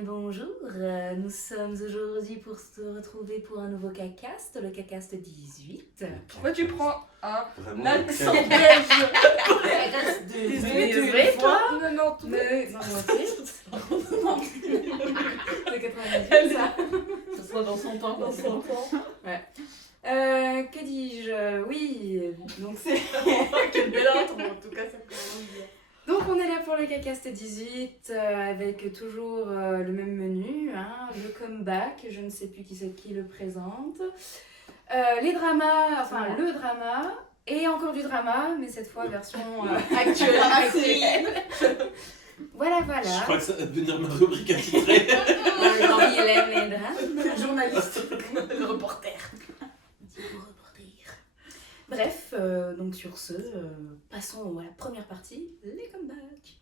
bien le bonjour. Nous sommes aujourd'hui pour se retrouver pour un nouveau CACast, le CACast 18. Pourquoi tu prends un Vraiment, accent le belge CACast 18, toi. Non, tout Non, c'est 98, ça. Ça sera dans son temps. Dans son temps. Ouais. Que dis-je? Oui, donc c'est... Quel bel intro, en tout cas, ça commence bien. Donc on est là pour le CACast 18 avec toujours le même menu, hein, le comeback, je ne sais plus qui c'est qui le présente, les dramas, enfin le drama, et encore du drama, mais cette fois version actuelle. Voilà. Je crois que ça va devenir ma rubrique attitrée. Henri aime les drames. Journaliste, le reporter. Bref, donc sur ce, passons à la première partie, les comebacks.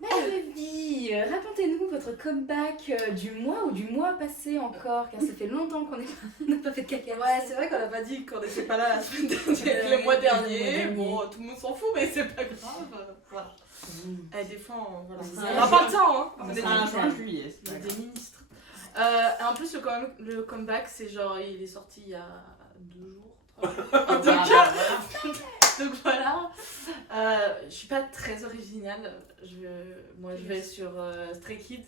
Melody, racontez-nous votre comeback du mois ou du mois passé encore, car ça fait longtemps qu'on n'a pas fait de caca. Ouais, c'est vrai qu'on n'a pas dit qu'on n'était pas là la semaine dernière, le mois dernier. Bon, tout le monde s'en fout, mais c'est pas grave. Voilà. Des fois, on n'a pas le temps, hein. On est en juillet. Il y a des ministres. En plus, le comeback, c'est genre, il est sorti il y a 2 jours. Donc voilà. Je suis pas très originale. Moi, je vais sur Stray Kids.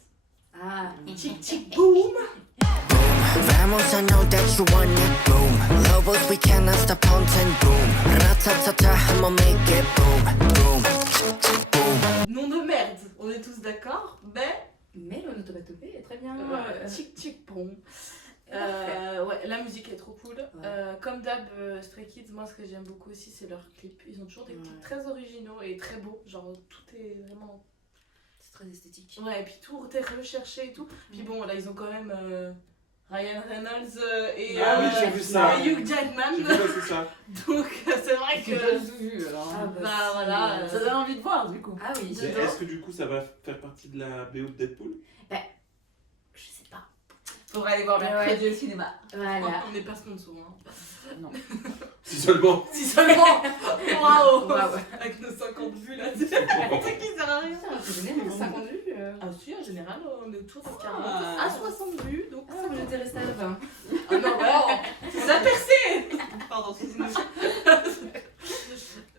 Ah, Chick Chick Boom. Vamos, I know that you want it, boom. Lobos, we cannot stop haunting, boom. Ratatata, I'ma make it, boom, boom, boom. Nom de merde, on est tous d'accord, mais l'onomatopée est très bien. Chick Chick Boom. Ouais, la musique est trop cool. Ouais. Comme d'hab, Stray Kids, moi ce que j'aime beaucoup aussi, c'est leurs clips. Ils ont toujours des clips très originaux et très beaux. Genre, tout est vraiment. C'est très esthétique. Ouais, et puis tout est recherché et tout. Puis bon, là, ils ont quand même Ryan Reynolds et, Ah oui, j'ai vu ça. et Hugh Jackman. J'ai vu passer ça. Donc, c'est vrai J'ai pas que. du tout vu alors. Ah Bah voilà. Ça donne envie de voir du coup. Ah oui, Mais est-ce que du coup ça va faire partie de la BO de Deadpool? je sais pas. Faudrait aller voir mercredi au cinéma. Voilà. On n'est pas sponsor. Hein. Non. Si seulement. Si seulement. Waouh. Waouh. Avec nos 50 vues là, c'est un truc qui sert à rien. C'est génial, 50 vues. Ah si, en général, on est autour de 40 Ah. à 60 vues. Donc Ah, moi j'étais restée à 20. Ah non, bah, on a percé. Pardon, excusez-moi.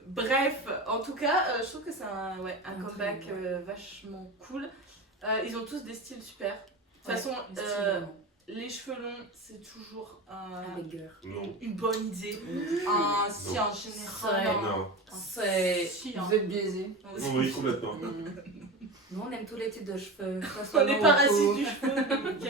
Bref, en tout cas, je trouve que c'est un comeback vachement cool. Ils ont tous des styles super. De toute façon, les cheveux longs, c'est toujours Non. une bonne idée. Si en général. Non. C'est. Si, Vous êtes biaisés. Oui, complètement. Nous on aime tous les types de cheveux. On n'est pas raciste du cheveu, ok.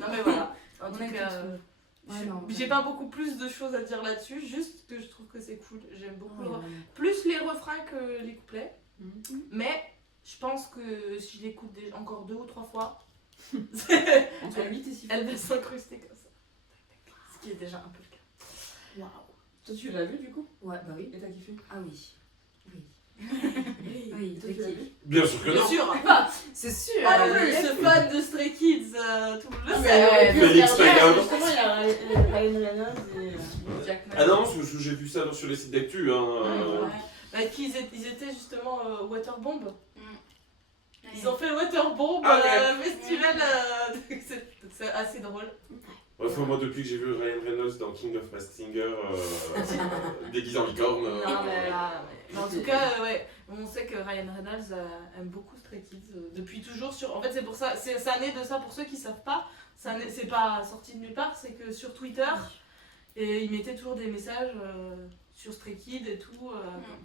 Non mais voilà. En On tout aime cas, tous. Ouais, non. j'ai pas beaucoup plus de choses à dire là-dessus, juste que je trouve que c'est cool. J'aime beaucoup Ouais, plus les refrains que les couplets. Mhm. Mais je pense que si je l'écoute encore 2 ou 3 fois, Entre 8 et 6 elle va s'incruster comme ça. Ce qui est déjà un peu le cas. Waouh. Toi tu l'as vu du coup? Ouais, bah oui. Et t'as kiffé? Ah oui. Oui. Oui, Toi tu l'as vu? Bien sûr que bien non. sûr. C'est sûr. Ah oui, ce fan de Stray Kids, tout le monde le Ah, sait. mais Félix Taillard. justement il y a Ryan Reynolds et Jackman. Ah non, parce que j'ai vu ça sur les sites d'actu. Hein. Ouais. Bah, qu'ils étaient justement Waterbomb. Ils ont fait le Waterbomb Ah ouais. festival, c'est assez drôle. Enfin, moi, depuis que j'ai vu Ryan Reynolds dans King of Masked Singer déguisé en licorne. Mais en tout cas, ouais, on sait que Ryan Reynolds aime beaucoup Stray Kids depuis toujours. En fait, c'est pour ça, ça naît de ça pour ceux qui savent pas. C'est pas sorti de nulle part, c'est que sur Twitter, et il mettait toujours des messages sur Stray Kids et tout.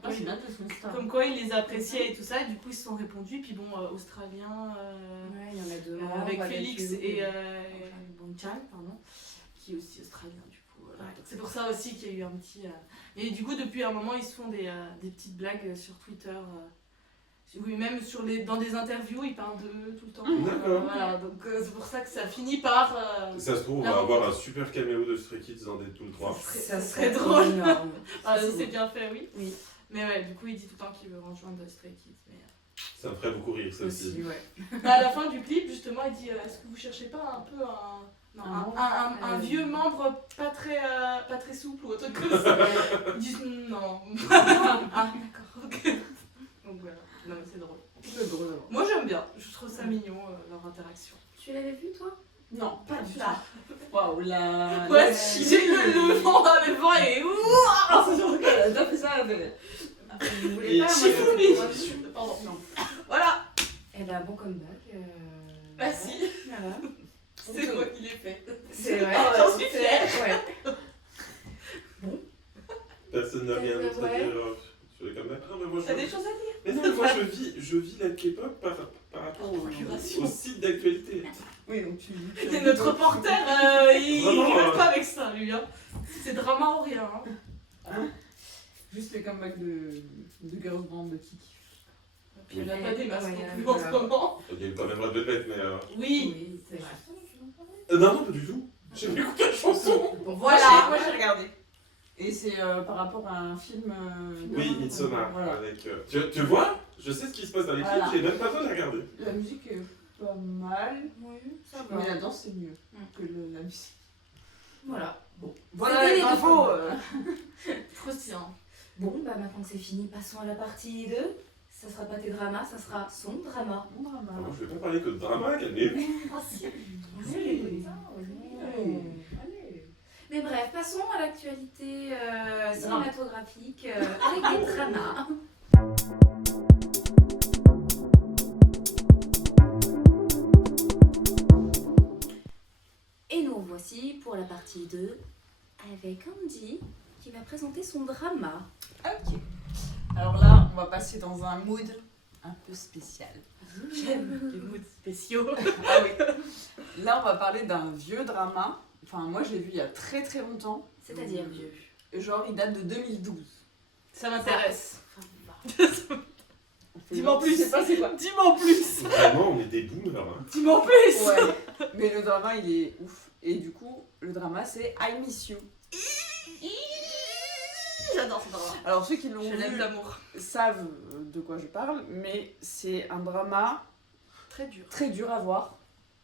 Moi je note de son star. Comme quoi il les appréciait et tout ça, et du coup ils se sont répondus. Puis bon, Australien, Ouais, il y en a deux. avec Félix et Bonchan, pardon. qui est aussi australien du coup. Voilà. Donc, c'est pour ça aussi qu'il y a eu un petit. Et du coup, depuis un moment, ils se font des petites blagues sur Twitter. Oui, même dans des interviews, ils parlent d'eux tout le temps. D'accord. Voilà, donc c'est pour ça que ça finit par. Ça se trouve, on va avoir un super caméo de Stray Kids dans Deadpool 3. Ça serait drôle. énorme. Ah, si c'est bien fait, oui. Oui. Mais ouais, du coup, il dit tout le temps qu'il veut rejoindre Stray Kids. Mais, Ça me ferait beaucoup rire, ça aussi. Aussi, ouais. à la fin du clip, justement, il dit est-ce que vous cherchez pas un peu un Non, Ah, un vieux membre pas très souple ou un truc comme ça. Ils disent non. Ah, d'accord, ok. Donc voilà, non mais c'est drôle. C'est drôle. Moi j'aime bien, je trouve ça mignon leur interaction. Tu l'avais vu toi? Non, pas du tout. Là. Waouh, la. Ouais, j'ai le vent et ouh. Ah, c'est sûr qu'elle a déjà fait ça à la télé. Vous voulez pas? Chifoumi. Moi, Pardon, non. Voilà, Elle a un bon comeback. bah si, Voilà. c'est moi qui l'ai fait. C'est vrai. Ah, j'en suis fière. Ouais. Personne n'a rien d'autre à Ouais. dire sur les comebacks. Non, mais moi, T'as des choses à dire? Mais non, moi je vis la K-pop par rapport Procuration. au site d'actualité. Oui, donc tu. Et notre reporter, il Vraiment, rigole pas avec ça, lui. Hein. C'est drama ou rien. Hein. Juste les comebacks de Girls Band de Kiki. Puis il n'y a pas des masques Ouais, non plus voilà. en ce moment. Il y a eu quand même Red Velvet, mais. Oui. Oui, c'est vrai. Non, pas du tout. J'ai pas écouté la chanson. Bon, Voilà. Moi j'ai regardé. Et c'est par rapport à un film. Oui, Midsommar. Voilà. Avec, tu vois, je sais ce qui se passe dans les clips, Voilà. j'ai même pas besoin de regarder. La musique est pas mal, Oui, ça va. mais la danse c'est mieux que la musique. Voilà. Bon. Voilà C'était les les infos. Croustillant. Bon, bah maintenant que c'est fini, passons à la partie 2. Ça sera pas tes dramas, ça sera son drama. Bon drama. Alors, je vais pas parler que de drama, calmez-vous. Allez. Mais bref, passons à l'actualité cinématographique avec des dramas. Et nous voici pour la partie 2 avec Andy qui va présenter son drama. Ok. Alors là, on va passer dans un mood un peu spécial. J'aime les moods spéciaux. Ah oui. Là, on va parler d'un vieux drama. Enfin, moi, je l'ai vu il y a très très longtemps. C'est-à-dire vieux. Genre, il date de 2012. Ça m'intéresse. Je Dis-moi en plus. Je sais pas c'est quoi. Dis-moi en plus. Vraiment, on est des boomers. Hein. Dis-moi en plus. Ouais. Mais le drama, il est ouf. Et du coup, le drama, c'est I Miss You. J'adore ce drama. Alors, ceux qui l'ont Je l'aime vu d'amour. savent de quoi je parle, mais c'est un drama Très dur. très dur à voir.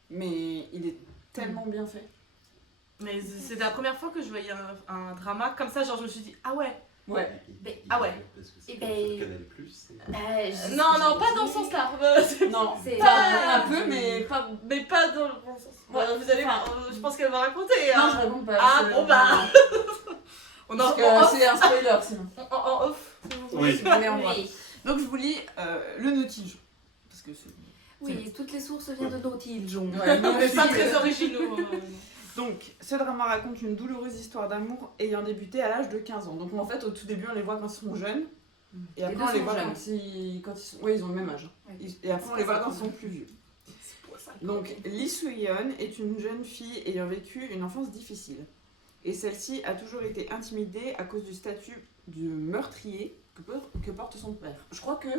Mais il est tellement bien fait. Mais c'est la première fois que je voyais un drama comme ça, genre je me suis dit ah ouais. Ouais. Ah ouais. Parce que Et c'est ben- sur Canal Plus. Non, non, pas dans ce sens-là. Non, C'est pas un peu, mais pas. Mais pas dans le bon sens. Ouais, Vous allez voir, je pense qu'elle va raconter. Non, hein. je réponds pas. Ah, c'est- bon, bah. On Parce en que off. c'est un spoiler sinon. En off. si vous Oui. voulez. Mais on voit. Donc je vous lis le notige. Parce que c'est. Oui, toutes les sources viennent de Naughty John. Ouais, mais Mais pas aussi, très originaux. Donc, ce drama raconte une douloureuse histoire d'amour ayant débuté à l'âge de 15 ans. Donc, en fait, au tout début, on les voit quand ils sont jeunes. Et Les après, deux on les sont voit jeunes. quand ils sont. Oui, ils ont le même âge. Ouais. Et après, on les voit quand ils sont plus vieux. Donc, Lee Soo-yeon est une jeune fille ayant vécu une enfance difficile. Et celle-ci a toujours été intimidée à cause du statut de meurtrier que porte son père. Je crois que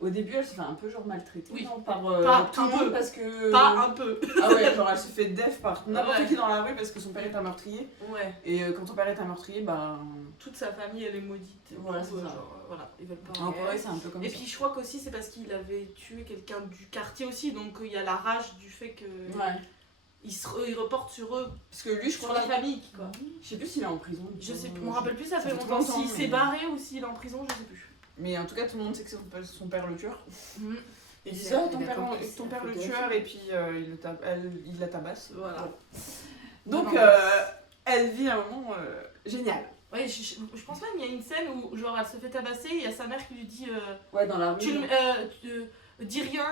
au début, elle se fait un peu genre maltraitée Oui. non, par Pas tout un le monde peu. parce que. Pas un peu. Ah ouais, genre elle se fait def par n'importe Ouais. qui dans la rue parce que son père est un meurtrier. Ouais. Et quand ton père est un meurtrier, bah. Toute sa famille, elle est maudite. Et Voilà, du coup, c'est ça. genre, voilà, ils veulent pas. En Corée, c'est un peu comme Et ça. puis je crois qu'aussi c'est parce qu'il avait tué quelqu'un du quartier aussi, donc il y a la rage du fait que Ouais. ils reportent sur eux, Parce que lui, je sur crois la qu'il- famille quoi. Je sais plus s'il est en prison. Je sais plus, je me rappelle plus, ça fait fait longtemps. longtemps, S'il mais- s'est barré ou s'il est en prison, je sais plus. Mais en tout cas, tout le monde sait que son père le tueur. Mhm. Il dit C'est- ça, il a compris, ton c'est père un le peu tueur, et puis il la tabasse. Voilà. Donc, Non, elle vit un moment génial. Ouais, je pense même qu'il y a une scène où genre elle se fait tabasser et il y a sa mère qui lui dit Ouais, dans la rue. tu dis rien,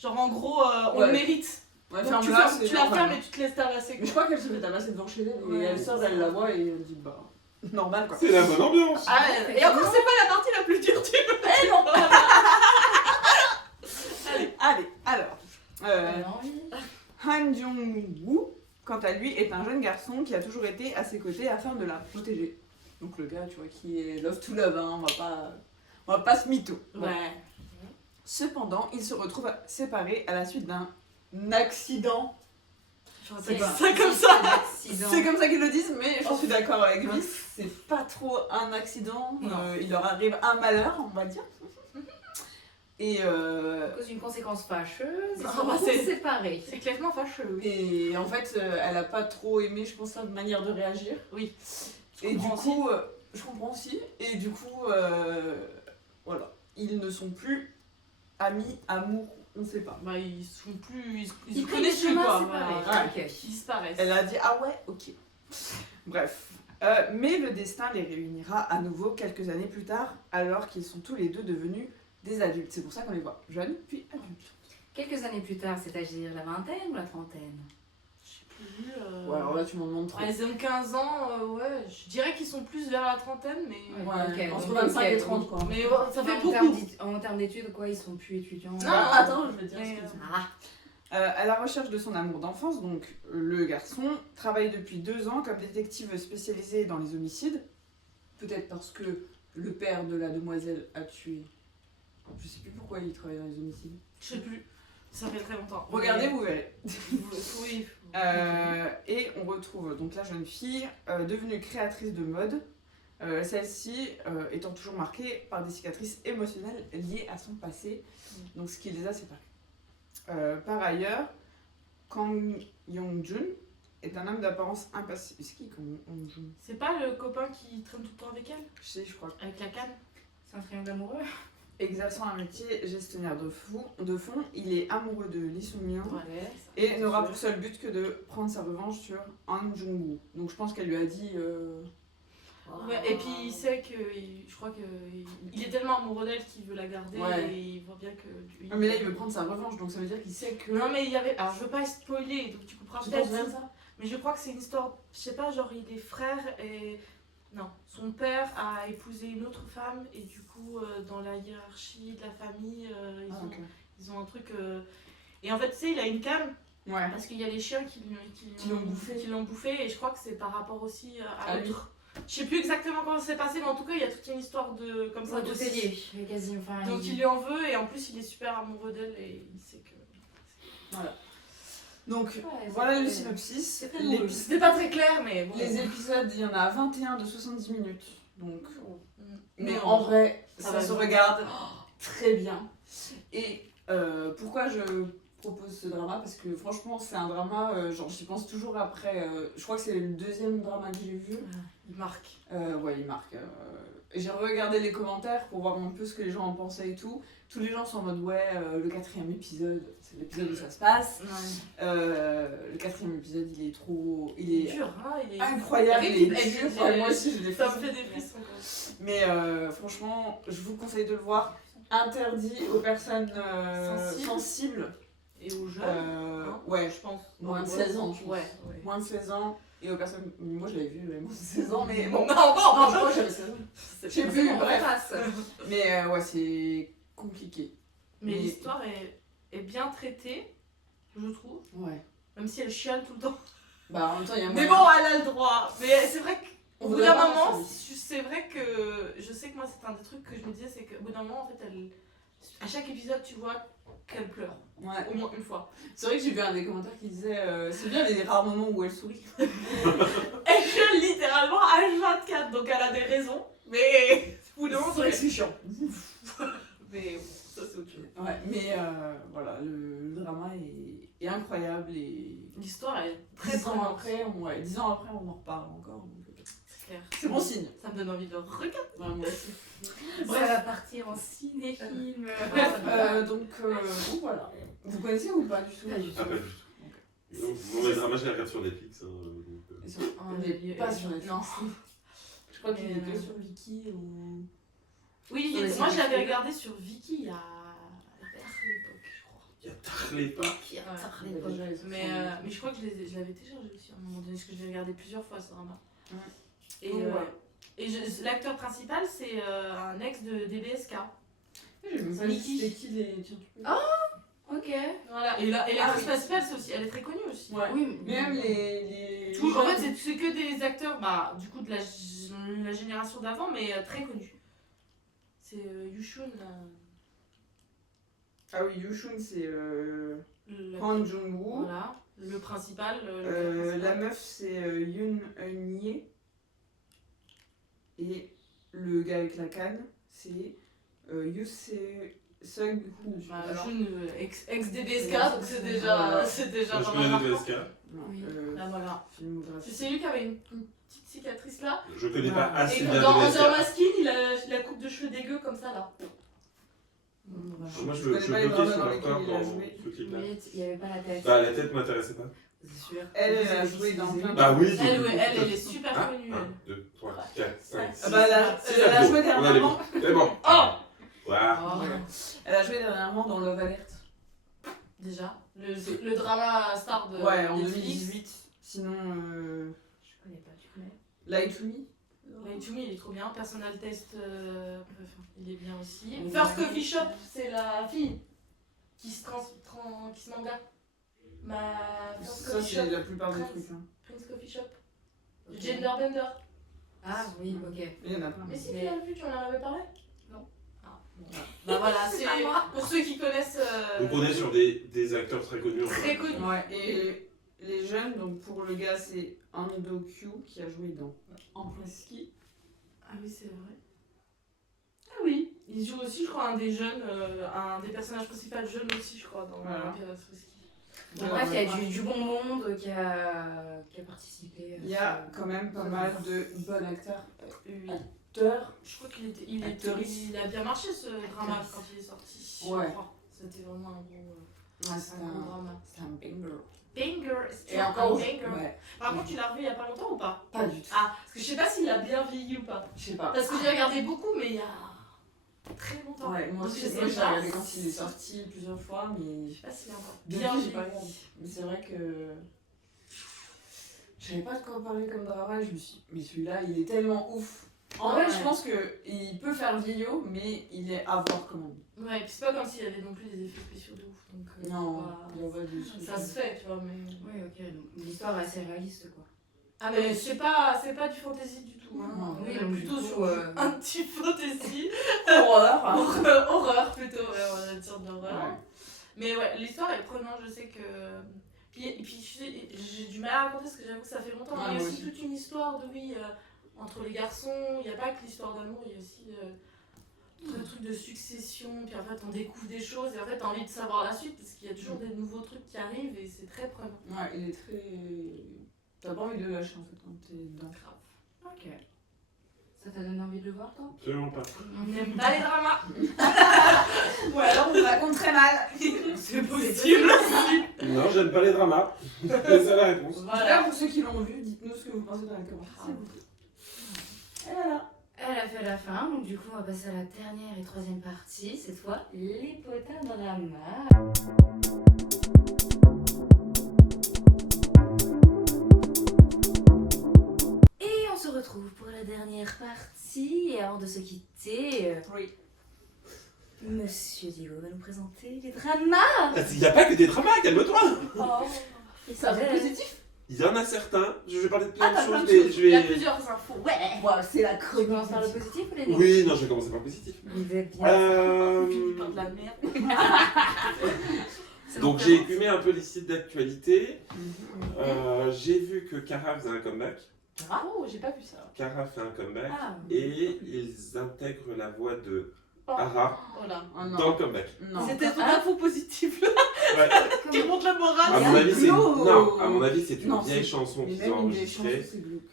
genre en gros on Ouais. le mérite. Ouais, Donc, ferme tu là, fermes- c'est tu la normal. fermes et tu te laisses tabasser. Mais je crois qu'elle se fait tabasser devant chez elle, et Ouais, elle sort, c'est elle ça. la voit, et elle dit bah. Normal quoi. C'est la bonne ambiance. Ah, et encore c'est pas la partie la plus dure du Eh non Allez, alors. Han Jong-woo, quant à lui, est un jeune garçon qui a toujours été à ses côtés afin de la protéger. Donc le gars, tu vois, qui est love to love, hein, on va pas se mytho. Ouais. Cependant, ils se retrouvent séparés à la suite d'un accident. J'aurais pas C'est dit pas- ça comme ça. C'est comme ça qu'ils le disent, mais je suis d'accord avec lui. C'est pas trop un accident. Non. Il leur arrive un malheur, on va dire. Et, À cause d'une conséquence fâcheuse, ils Ah, sont bah, c'est- séparés. C'est clairement fâcheux. Oui. et en fait, elle a pas trop aimé, je pense, sa manière de réagir. Oui. Et du comprends coup, je comprends aussi. Et du coup, voilà. Ils ne sont plus amis, amour, on sait pas. Bah, ils sont plus. Ils Ils se prennent connaissent des plus, chemins quoi. séparés. Voilà. Ok. Ils disparaissent. Elle a dit ah ouais, ok. Bref. Mais le destin les réunira à nouveau quelques années plus tard, alors qu'ils sont tous les deux devenus des adultes. C'est pour ça qu'on les voit jeunes puis adultes. Quelques années plus tard, c'est-à-dire la vingtaine ou la trentaine? Je sais plus. Ouais, alors là tu m'en demandes trop. Ouais, ils ont 15 ans, ouais. Je dirais qu'ils sont plus vers la trentaine, mais. Ouais, Ok, entre donc, 25 et ok, 30 oui. quoi. Mais ça fait En beaucoup. termes en termes d'études, quoi, ils sont plus étudiants. Non, Ah, attends, je vais dire Mais, ce qu'ils sont. Ah, À la recherche de son amour d'enfance, donc le garçon travaille depuis 2 ans comme détective spécialisé dans les homicides. Peut-être parce que le père de la demoiselle a tué. Je sais plus pourquoi il travaille dans les homicides. Je sais plus. Ça fait très longtemps. Regardez, vous verrez. Oui. Et on retrouve donc la jeune fille devenue créatrice de mode, celle-ci étant toujours marquée par des cicatrices émotionnelles liées à son passé, donc ce qui les a séparés. Par ailleurs, Kang Yong-jun est un homme d'apparence impassible. C'est qui Kang Yong-jun? C'est pas le copain qui traîne tout le temps avec elle? Je sais, je crois. Avec la canne? c'est un triangle amoureux. Exerçant un métier gestionnaire de fond, il est amoureux de Lee Sung-myung. Ouais. Et n'aura pour seul but que de prendre sa revanche sur Han Jung-woo. Donc je pense qu'elle lui a dit. Ouais, et puis il sait que. Je crois que. Il est tellement amoureux d'elle qu'il veut la garder Ouais. et il voit bien que. Ah, mais là il veut prendre sa revanche, donc ça veut dire qu'il sait que. Non, mais il y avait. Alors je veux pas spoiler, donc tu couperas Tu peut-être. penses bien ça? Mais je crois que c'est une histoire. Je sais pas, genre il est frère et. Non, son père a épousé une autre femme et du coup, dans la hiérarchie de la famille, Ah, ok. ils ont un truc. Et en fait, tu sais, il a une canne Ouais. parce qu'il y a les chiens qui l'ont bouffé. qui l'ont bouffé et je crois que c'est par rapport aussi à À lui. l'autre. Je sais plus exactement comment ça s'est passé, mais en tout cas, il y a toute une histoire de comme ça. Tout de- est lié. Il est quasi, enfin, Donc il lui en veut et en plus, il est super amoureux d'elle et il sait que. Voilà. Donc Ouais, voilà le c'est- synopsis. c'est très Les, drôle. C'était pas très clair, mais bon. les épisodes, il y en a 21 de 70 minutes. Donc. Mais Non. en vrai, Ça ça va se vite. regarde très bien. Et pourquoi je propose ce drama? Parce que franchement, c'est un drama, genre j'y pense toujours après. Je crois que c'est le deuxième drama que j'ai vu. Il marque. Ouais, il marque. J'ai regardé les commentaires pour voir un peu ce que les gens en pensaient et tout. Tous les gens sont en mode ouais, le 4e épisode, c'est l'épisode où ça se passe. Le 4e épisode, il est trop. Il Il est est dur, hein, il est incroyable, il est dur. Ouais, moi aussi, j'ai des Ça me frissons. fait des frissons. quoi. Mais franchement, je vous conseille de le voir. Interdit aux personnes sensibles. Et aux jeunes, hein, Ouais, je pense. moins de 16 ans, je pense. Ouais. Moins de 16 ans. Et aux personnes. Moi, je l'avais vu, j'avais moins de 16 ans, mais Non, bon. non, Non, je non, crois que j'avais 16 ans. c'est Je sais pas- plus, On bref. passe. Mais ouais, c'est compliqué. Mais Mais- l'histoire est bien traitée, je trouve. Ouais. Même si elle chiale tout le temps. Bah, en même temps, il y a Mais moyen. bon, elle a le droit. Mais c'est vrai On qu'au bout voudrait d'un pas moment, faire ça. c'est vrai que je sais que moi, c'est un des trucs que je me disais, c'est qu'au bout d'un moment, en fait, à chaque épisode, tu vois qu'elle pleure. Ouais. Au moins une fois. C'est vrai que j'ai vu un des commentaires qui disait c'est bien les rares moments où elle sourit. Elle chiale littéralement H24, donc elle a des raisons. Mais au bout d'un moment, C'est vrai que c'est chiant. Mais bon, ça, c'est autre chose. Ouais, mais voilà, le drama est incroyable et L'histoire est très 10 ans prenante. après, 10 ans après, on en reparle encore. donc, C'est clair. C'est bon signe. Ça me donne envie de regarder. Ouais, moi aussi. Ça va partir en ciné-film. Donc voilà. Vous connaissez ou pas du tout? Pas du tout. Ah, pas du tout. Donc, bon, les dramas, je les regarde sur Netflix. Hein, donc, Ils sont- Oh, il est il est- pas sur Netflix. Non. Je crois qu'il est que Euh, sur Viki ou. Oui, Sur les moi je l'avais séries. regardé sur Viki il y a tard l'époque, je crois. il y a tard l'époque. Qui a Ouais. tard Ouais, l'époque. déjà, ils sont Mais je crois que je l'avais téléchargé aussi à un moment donné, parce que je l'ai regardé plusieurs fois ce drama. Ouais. Et, Donc, voilà. l'acteur principal, c'est un ex de DBSK. J'ai même pas Niki. dit c'était qui les. Tiens, tu peux- Ok. Voilà. Et l'actrice Ah oui. principale, c'est aussi, elle est très connue aussi. Ouais. Oui, Mais même les. Tout- en fait, c'est que des acteurs, bah, du coup, de la génération d'avant, mais très connus. C'est Yushun, Ah oui, Yushun, c'est le, Han Jung-woo. voilà, le principal. La meuf, c'est Yoon Eun-hye. Et le gars avec la canne, c'est Yoo Sung Woo. Bah, Alors, jeune ex-DBSK, Ouais, donc c'est voilà. déjà Je pas connais mal le marquant. DSK. non, Oui. Là voilà. filmographie. C'est lui qui avait une petite cicatrice là. Je connais pas Ah. assez Et bien dans le Under DSK. Masking, il a la coupe de cheveux dégueu comme ça là. Moi, je connais bloquais pas les dramas sur dans leur lesquels corps il a dans joué. ce clip-là. Oui, il n'y avait pas la tête. Bah, la tête m'intéressait pas. C'est sûr. Elle a joué dans plein de... Bah oui. Elle est super Ah, connue. 1, Elle. 2, 3, 4, 5, 6. Ah bah, elle a joué dernièrement. C'est bon. Oh Voilà. Oh. Elle a joué dernièrement dans Love Alert. Déjà, le drama star de Ouais, en Netflix. 2018. Sinon, Je connais pas, tu connais? Light to Me. Light to Me, il est trop bien. Personal Test, il est bien aussi. Oui. First Coffee Shop, c'est la fille qui se manga. Ma First Ça, Coffee c'est Shop, la plupart des Prince. trucs. Hein. Prince Coffee Shop. Ok. Genderbender. Ah oui, ok. Il y en a plein. Mais si Mais- tu l'as vu, tu en avais parlé? Non. Ah, bon. Bah voilà, c'est pour ceux qui connaissent. Donc on est sur des acteurs très connus. Très connus. Ouais, et les jeunes, donc pour le gars, c'est Ando Kyu qui a joué dans Empress Ki. Ah oui, c'est vrai. Ah oui, il joue aussi, je crois, un des jeunes, un des personnages principaux jeunes aussi, je crois, dans Voilà. Empire Whisky. Bref, il y a du bon monde qui a participé. Il y a quand même pas mal de bons acteurs. Je crois il a bien marché ce drama quand il est sorti. Ouais. Je crois. C'était vraiment un gros, C'est un gros drama. un banger. Banger, c'est Et un encore, banger. ouais, Par contre, tu l'as revu il y a pas longtemps ou pas? pas du tout. Ah, parce que je sais pas s'il a bien vieilli ou pas. Je sais pas. Parce que j'ai regardé beaucoup, mais il y a très longtemps. Ouais, moi Donc, aussi, je sais moi, j'ai pas regardé quand il est sorti plusieurs fois, mais Je sais pas s'il a encore bien bien j'ai vieilli. pas regardé. Mais c'est vrai que je savais pas de quoi parler comme drama, je me suis dit, mais celui-là, il est tellement ouf. En vrai, Ouais. je pense qu'il peut faire vieillot, mais il est à voir quand même. Ouais, puis c'est pas comme s'il y avait non plus des effets spéciaux de ouf. Donc, Non, c'est il y a pas de pas- trucs. ça se fait, tu vois, mais. Oui, ok. Donc l'histoire est assez réaliste, quoi. Ah, mais c'est pas du fantasy du tout. Hein. Non. On Oui, est donc, plutôt du coup, sur un petit fantasy. Horreur. Horreur plutôt, ouais, on a une sorte d'horreur. Ouais. Mais ouais, l'histoire est prenante, je sais que. Et puis j'ai du mal à raconter parce que j'avoue que ça fait longtemps. Ah, il y a moi aussi aussi. toute une histoire de oui, entre les garçons, il n'y a pas que l'histoire d'amour, il y a aussi tout le truc de succession, puis en fait on découvre des choses et en fait t'as envie de savoir la suite parce qu'il y a toujours des nouveaux trucs qui arrivent et c'est très prenant. Ouais, il est très. T'as pas envie de le lâcher en fait quand t'es dedans. Grave. Ok. Ça t'a donné envie de le voir, toi? Absolument pas. On n'aime pas les dramas. Ouais, alors on raconte très mal. C'est possible. Non, j'aime pas les dramas. C'est ça la réponse. En tout cas, Voilà. pour ceux qui l'ont vu, dites-nous ce que vous pensez dans les commentaires. Et voilà. Elle a fait la fin, donc du coup on va passer à la dernière et troisième partie, cette fois les potins drama. Et on se retrouve pour la dernière partie, et avant de se quitter, Oui. Monsieur Diego va nous présenter les dramas. Il n'y a pas que des dramas, calme-toi. Et Ça c'est positif. Il y en a certains, je vais parler de plein Ah, de t'as plein choses, de mais choses. je Il y a vais... plusieurs infos. Ouais. Ouais, c'est la Tu chronique. commences par le positif ou les négatifs? Oui, non, je vais commencer par le positif. Il va bien. Euh, Pas de la merde. C'est Donc bon, j'ai commence. écumé un peu les sites d'actualité. J'ai vu que Cara faisait un comeback. Oh, j'ai pas vu ça. Cara fait un comeback. Ah. Et ils intègrent la voix de Oh. Ara Voilà. Oh dans le non. comeback. Non. C'était ton Ah. info positive là Ouais. qui remonte la À morale. mon avis, c'est glauque. non, à mon avis, c'est une Non, vieille c'est- chanson Mais qu'ils ont même les chansons, enregistrée c'est glauque.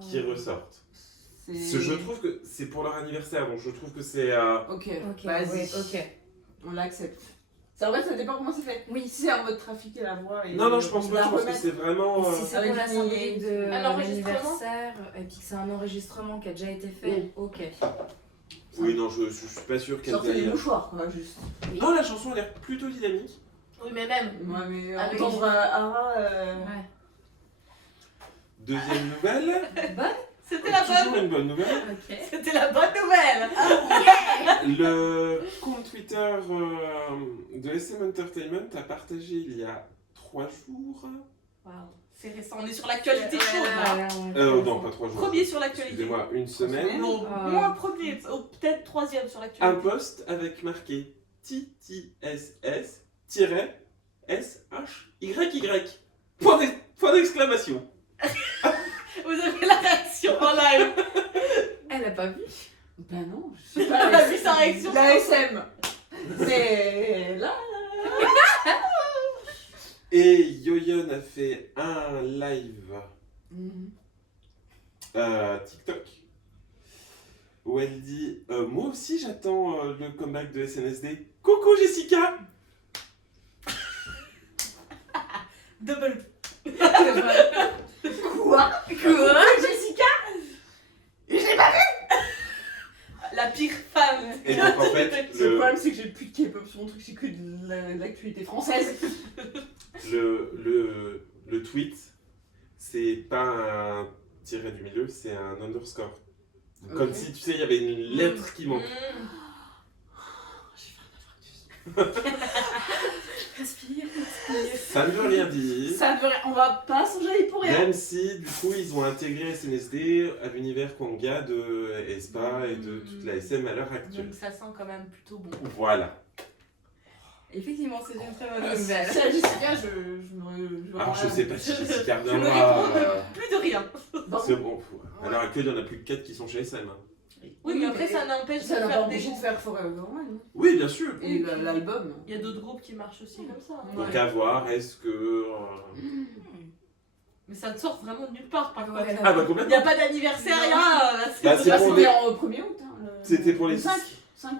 qui ressortent. C'est- Je trouve que c'est pour leur anniversaire, donc je trouve que c'est Ok, Ok, vas-y. ouais, ok. On l'accepte. C'est vrai, ça dépend comment c'est fait. Oui. Si c'est en mode trafiquer la voix et. Non, non, je pense pas, la je pense que remettre. c'est vraiment. Si c'est avec pour la les- symbolique de Un enregistrement l'anniversaire et puis que c'est un enregistrement qui a déjà été fait, Oui. ok. Oui, non, je suis pas sûr qu'elle Sortez les aille. mouchoirs, quoi, juste. Non, la chanson a l'air plutôt dynamique. Oui, mais même. Ouais, mais Avec- entendre Ara. Ouais. Deuxième nouvelle. Bonne? C'était la Toujours bonne. une bonne nouvelle. Ok. C'était la bonne nouvelle. Le compte Twitter de SM Entertainment a partagé il y a 3 jours. Waouh, c'est récent. On est sur l'actualité chaude là. Non, pas 3 jours. Premier sur l'actualité. Excusez-moi, une semaine. Non, Ah. moins premier, peut-être troisième sur Un l'actualité. post avec marqué TTSS-SHYY. Point d'exclamation. Vous avez la réaction en live. Elle a pas vu. Bah non, je sais Elle a vu sa réaction. La SM. C'est là. Et Yoyon a fait un live TikTok où elle dit moi aussi j'attends le comeback de SNSD. Coucou Jessica. Double. Quoi? Jessica? Je l'ai pas vu. La pire femme. Et donc en fait Le problème, c'est que j'ai plus de K-pop sur mon truc, c'est que de l'actualité française. le tweet, c'est pas un tiré du milieu, c'est un underscore. Ok. Comme si tu sais, il y avait une lettre qui manque. Respire. Ça ne veut rien dire. Ça veut rien, on va pas s'enjailler pour rien. Même si du coup ils ont intégré SNSD à l'univers Kwanga de Aespa et de toute la SM à l'heure actuelle. Donc ça sent quand même plutôt bon. Voilà. Effectivement, c'est une très bonne nouvelle. Ça, Jessica, je Alors je sais pas si Jessica Je me reviendra. réponds plus de rien. C'est bon. À l'heure actuelle, il n'y en a plus que 4 qui sont chez SM. Hein. Oui, mais après ça n'empêche de Ça n'a pas faire des empêché de groupes. faire Forever One. Oui, bien sûr. Et l'album. Il y a d'autres groupes qui marchent aussi comme ça. hein. Donc à voir, est-ce que... Mais ça ne sort vraiment de nulle part par contre. Ouais. Ah bah Il n'y complètement. a pas d'anniversaire, rien. Là, Bah, c'est Là, pour c'était les- en 1er août. Hein, C'était pour les le 5. 6. 5 août.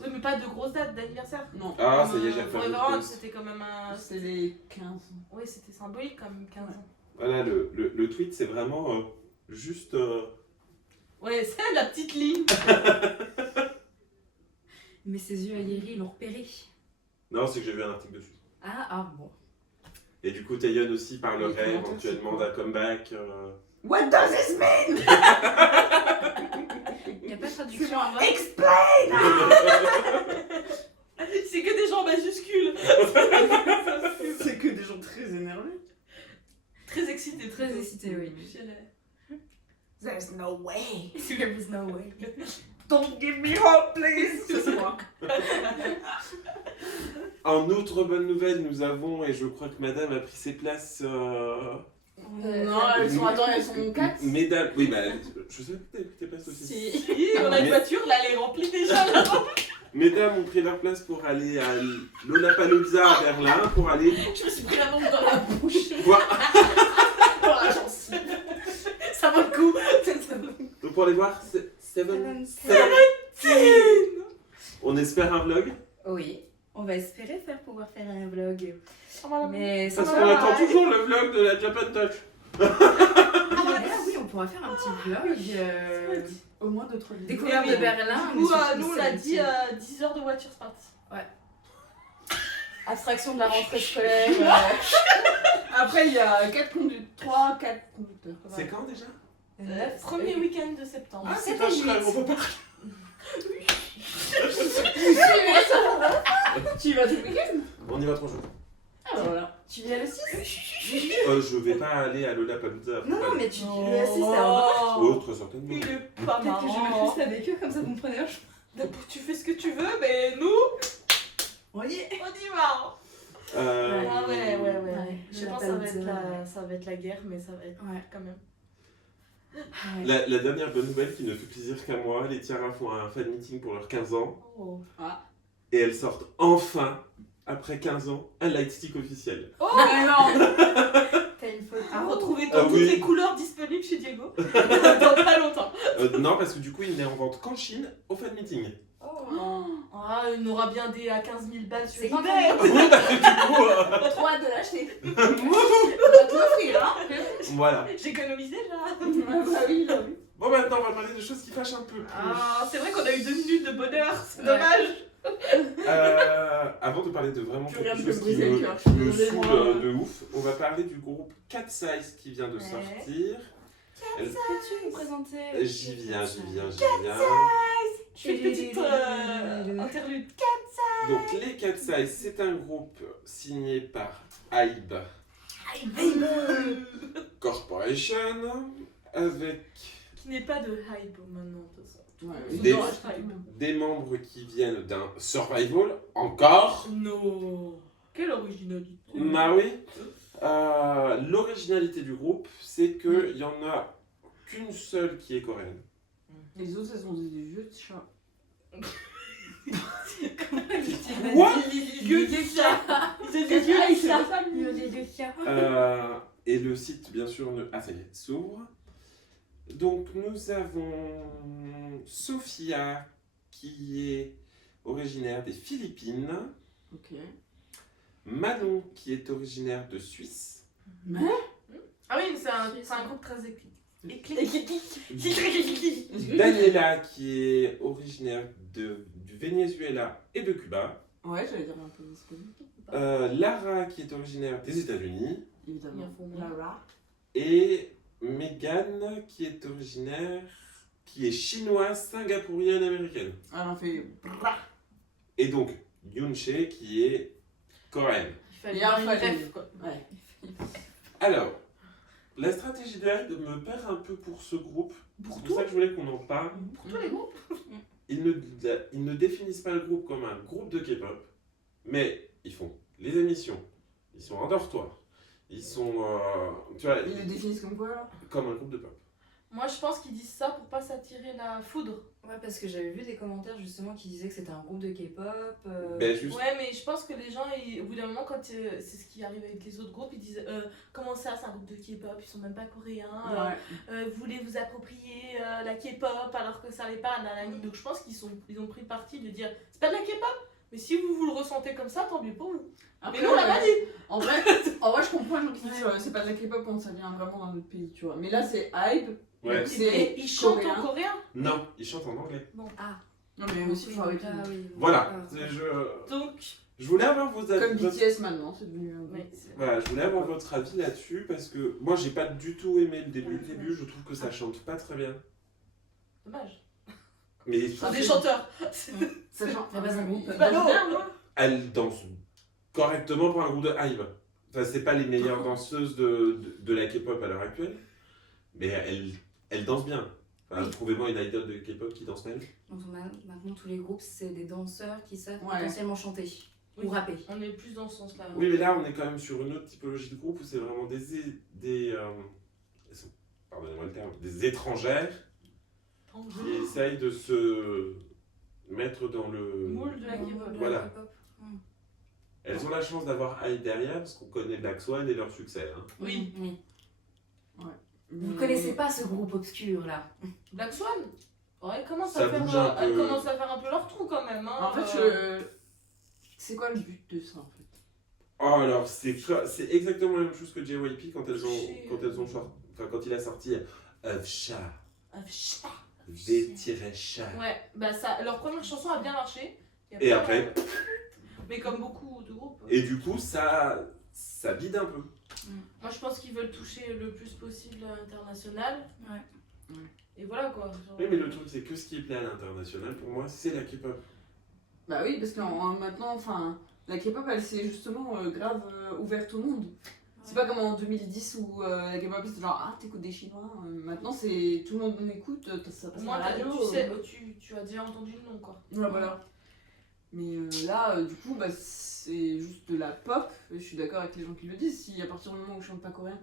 Oui, mais pas de grosses dates d'anniversaire. Non. Ah, ça y est, j'ai Pour fait Everone, un c'était quand même un. C'était les 15. Oui, c'était symbolique quand même, 15 ans. Voilà, le tweet, c'est vraiment juste... Ouais, c'est la petite ligne. Mais ses yeux aguerris l'ont repéré. Non, c'est que j'ai vu un article dessus. Ah, bon. Et du coup, Taeyeon aussi parlerait Les commentaires, éventuellement c'est quoi d'un comeback. What does this mean? Il n'y a pas de traduction à voir. Explain! C'est que des gens en majuscules. C'est que des gens très énervés. Très excités. Très excités, oui. There's no way. There is no way. Don't give me hope, please. Ça, c'est moi. En outre bonne nouvelle, nous avons, et je crois que madame a pris ses places... Non, elles sont 4. Mesdames, oui, bah, je sais que t'es places aussi. Si, on a une voiture, là, elle est remplie déjà. Là. Mesdames ont pris leur place pour aller à Lollapalooza à Berlin, pour aller Je me suis pris la bombe dans la bouche. voir, Dans la gencive. Ça vaut le coup. donc pour aller voir Seven. On espère un vlog, Oui, on va espérer pouvoir faire un vlog. Mais Mais ça parce va. qu'on attend toujours le vlog de la Japan Touch. Ah oui, on pourra faire un petit vlog. Au moins 2-3 vidéos. Découverte de Berlin. Du coup, mais surtout nous, on a dit celle-ci. 10 heures de voiture, c'est parti. Abstraction de la rentrée scolaire. Après, il y a 4 conducteurs. C'est quand déjà? Le premier week-end de septembre. Ah, c'est pas cher, on peut pas. Tu y vas tout le week-end? On y va 3 jours. Ah, voilà. Tu viens le 6? Je vais pas aller à Lollapalooza. Non, non, mais tu le 6, c'est Oh, très certainement. Il est pas Peut-être que je vais marrant. plus avec eux, comme ça vous me prenez un chemin. Tu fais ce que tu veux, mais nous, On y est. on y va. Ah ouais. Ouais, Je pense que ça va être la guerre, mais ça va être Ouais. quand même. Ouais. La dernière bonne nouvelle qui ne fait plaisir qu'à moi, les Tiara font un fan meeting pour leurs 15 ans. Oh. Et elles sortent enfin, après 15 ans, un lightstick officiel. Oh T'as une photo. à retrouver Ah dans toutes oui. les couleurs disponibles chez Diego dans pas longtemps. Non, parce que du coup, il n'est en vente qu'en Chine au fan meeting. Ah, on aura bien des à 15 000 balles sur C'est quand eBay. Du coup, Trop hâte de l'acheter. On va te l'offrir, hein? voilà. J'économisais là. Bah oui, là, oui. Bon, maintenant, on va parler de choses qui fâchent un peu plus. Ah, c'est vrai qu'on a eu 2 minutes de bonheur, c'est Ouais. dommage. Avant de parler de vraiment Plus quelque rien ne peut chose qui briser le me, cœur. me Je suis saoule désolée. de ouf, on va parler du groupe Cat Size qui vient de Ouais. sortir. Peux-tu nous présenter? J'y viens. Je fais une petite interlude. Donc, les Cat Size, c'est un groupe signé par Hybe Corporation avec Qui n'est pas de hype maintenant, de ça. Ouais, Des- non, je t'aime. des membres qui viennent d'un survival, encore. Non. Quelle originalité. Bah oui. L'originalité du groupe, c'est qu'il n'y en a qu'une seule qui est coréenne. Les autres, elles ont des vieux chats. Quoi Et le site, bien sûr, ah ça y est, s'ouvre. Donc nous avons Sophia qui est originaire des Philippines, Ok. Manon qui est originaire de Suisse, Ah oui, mais c'est un groupe très éclectique. Daniela qui est originaire du Venezuela et de Cuba, Ouais, j'allais dire un peu espagnol. Lara qui est originaire des États-Unis Évidemment. Lara. et Megan qui est chinoise, singapourienne, américaine. Elle en fait. Et donc Yunche qui est coréenne. Il fallait Et un bien une fallait. ref, quoi. Ouais. Alors, la stratégie de Hyde me perd un peu pour ce groupe. Pour C'est pour ça que je voulais qu'on en parle. Pour tous les groupes. Ils ne définissent pas le groupe comme un groupe de K-pop, mais ils font les émissions, ils sont en dortoir, ils sont, tu vois, Ils le définissent comme quoi alors? comme un groupe de pop. Moi, je pense qu'ils disent ça pour pas s'attirer la foudre. Ouais, parce que j'avais vu des commentaires justement qui disaient que c'était un groupe de K-pop. Ben juste, Ouais, mais je pense que les gens, au bout d'un moment, quand c'est ce qui arrive avec les autres groupes, ils disent comment ça, c'est un groupe de K-pop, ils sont même pas coréens, vous voulez vous approprier la K-pop alors que ça l'est pas, nanani. Donc je pense ils ont pris le parti de dire c'est pas de la K-pop, mais si vous le ressentez comme ça, tant mieux pour vous. Après, Mais nous, on l'a pas dit. En vrai, je comprends les gens qui disent c'est pas de la K-pop quand ça vient vraiment d'un autre pays, tu vois. Mais là, c'est hype. ouais. Donc, c'est Et ils chantent coréen. en coréen. Non, ils chantent en anglais. Ah, Non, mais aussi, il faut arrêter. ah oui. Voilà, Ah. Donc, je voulais avoir Comme votre, BTS maintenant, c'est devenu un ouais, groupe. voilà, je voulais avoir votre avis là-dessus parce que moi j'ai pas du tout aimé le début. Le début, je trouve que ça chante pas très bien. dommage. Mais C'est des chanteurs. Ça change. C'est pas un groupe. Bah non. elles dansent correctement pour un groupe de hype. Enfin, c'est pas les meilleures danseuses de la K-pop à l'heure actuelle, mais elles dansent bien. Enfin, Oui. trouvez-moi une idole de K-pop qui danse mal. Donc maintenant tous les groupes c'est des danseurs qui savent Ouais. potentiellement chanter Oui. ou rapper. On est plus dans ce sens-là. Oui, mais là, on est quand même sur une autre typologie de groupe où c'est vraiment pardonnez-moi le terme, des étrangères qui essayent de se mettre dans le Moule de la K-pop. De la Voilà. K-pop. Elles ont la chance d'avoir Hype derrière parce qu'on connaît Black Swan et leur succès. Hein. Oui. Oui. Vous Mais- connaissez pas ce groupe obscur là? Black Swan. Ouais, elles commencent Ça à faire, bouge un peu. elles commencent à faire un peu leur trou quand même. Hein. En fait, c'est quoi le but de ça en fait? Oh, alors c'est exactement la même chose que JYP quand il a sorti Chat, V-Chat. Ouais, bah ça, leur première chanson a bien marché. Et après, Mais comme beaucoup de groupes. et du coup, ça bide un peu. Moi je pense qu'ils veulent toucher le plus possible à l'international. Ouais. Et voilà quoi. Genre... Oui, mais le truc, c'est que ce qui plaît à l'international, pour moi, c'est la K-pop. Bah oui, parce que maintenant, enfin, la K-pop, elle s'est justement grave ouverte au monde. C'est pas comme en 2010 où la K-pop c'était genre ah t'écoutes des Chinois. Maintenant c'est tout le monde en écoute, ça passe Au moins à la radio. tu sais, tu as déjà entendu le nom quoi. Ouais, voilà. Mais là, du coup, bah, c'est juste de la pop. Et je suis d'accord avec les gens qui le disent. Si à partir du moment où je chante pas coréen,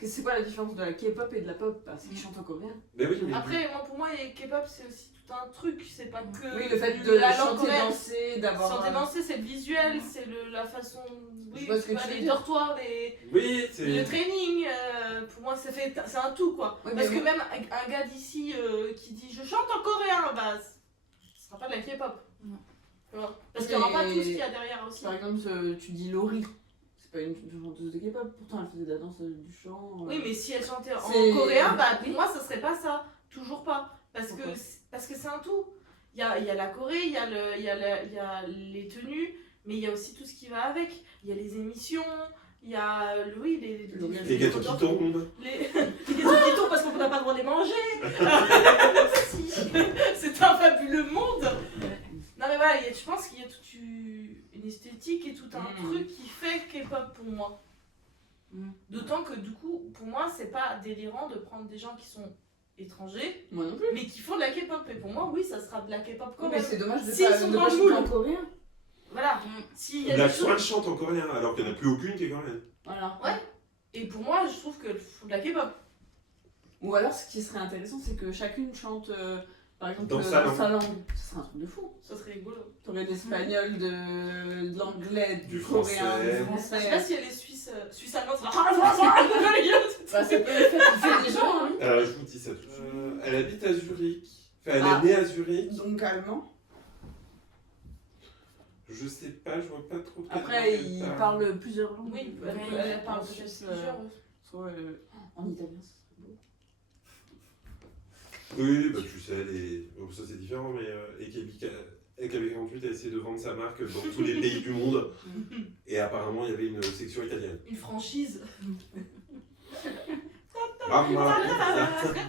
c'est quoi la différence de la K-pop et de la pop? Bah, c'est qu'ils chantent en coréen. Mais oui, mais Après, pour moi, les K-pop c'est aussi tout un truc. C'est pas que. Oui, le fait de la langue chanter, coréenne. danser, d'avoir. Chanter, danser, c'est le visuel, c'est la façon. Oui, Je vois ce que tu vois, tu veux les dire. dortoirs, oui, le c'est. training, pour moi, c'est un tout quoi. Oui, Parce mais que même un gars d'ici qui dit je chante en coréen, bah, ce sera pas de la K-pop. Non. Tu vois. Parce qu'il n'y aura pas Et- tout ce qu'il y a derrière aussi. Par exemple, tu dis Laurie. C'est pas une chanteuse de K-pop, pourtant elle faisait de la danse, du chant. Oui, mais si elle chantait en C'est- coréen, bah pour Oui. moi, ça serait pas ça. Toujours pas. Parce Pourquoi que c'est un tout. Il y a la Corée, il y a les tenues, mais il y a aussi tout ce qui va avec. Il y a les émissions, il y a Les gâteaux qui tombent. Les gâteaux qui tombent parce qu'on n'a pas le droit de les manger. Si. C'est un fabuleux monde. Non mais voilà, je pense qu'il y a toute une esthétique et tout un truc qui fait K-pop pour moi. D'autant que du coup, pour moi, c'est pas délirant de prendre des gens qui sont étrangers, Moi non plus. mais qui font de la K-pop. Et pour moi, oui, ça sera de la K-pop quand Mais même. c'est dommage de S'ils pas sont de dans pas le chanter moule. en coréen. Voilà. S'il y a Black des Swan choses... chante en coréen alors qu'il n'y en a plus aucune qui est coréenne. Voilà. Et pour moi, je trouve qu'elles font de la K-pop. Ou alors, ce qui serait intéressant, c'est que chacune chante Par exemple, Dans sa langue. Ce serait un truc de fou. Ça serait rigolo. T'aurais de l'espagnol, de l'anglais, Du coréen, français. du Je sais français. pas si elle est suisse allemandes. Bah, ça peut le faire, il fait des gens, oui. Je vous dis ça tout de suite. Elle habite à Zurich. Enfin, elle Ah. est née à Zurich. Donc allemand. Je sais pas, je vois pas trop. quelle Après, langue elle il parle. parle plusieurs langues. Oui, Ouais, elle parle en peut-être Suisse, plusieurs. soit, en italien, c'est beau. Oui, bah tu sais, ça c'est différent, mais EKB48 a essayé de vendre sa marque dans tous les pays du monde. Et apparemment, il y avait une section italienne. Une franchise.